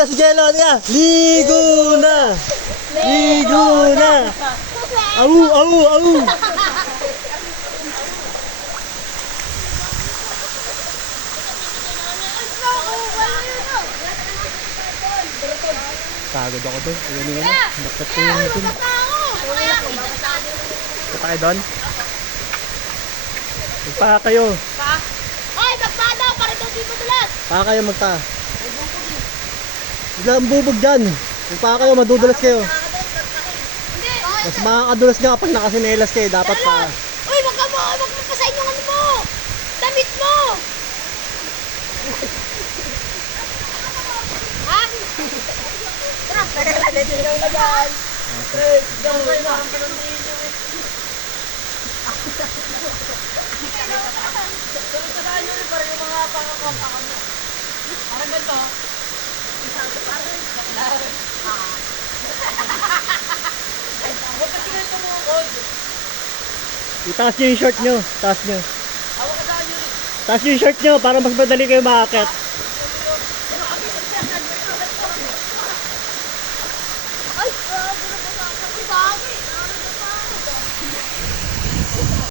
na si Jello, niya. Ligo na. Ligo na. Au, au, au. Pagod ako doon. Ayan yun. Bakit ko yun natin? Ito tayo doon. Magpaka kayo. Ay, magpa daw. Para daw di madulas. Paka kayo magpaka. Bigla ang bubog dyan. Magpaka kayo, madudulas kayo. Mas makakadulas nga kapag nakasinelas kayo. Dapat pa. Uy, wag mo pasain yung ano mo. Damit mo. Ha? Tara. Naglalagay na yan. Gawin na. Saan nyo rin pa rin yung mga pangakapakan mo? Parang ganito. Isang parang baklar. Huwag kasi ganito mo. Itaas nyo yung short nyo. Taas nyo. Hawak ka saan nyo rin. Taas nyo yung short nyo para mas madali kayo makakit. Ay, grabe na pa sa akin. Bagay.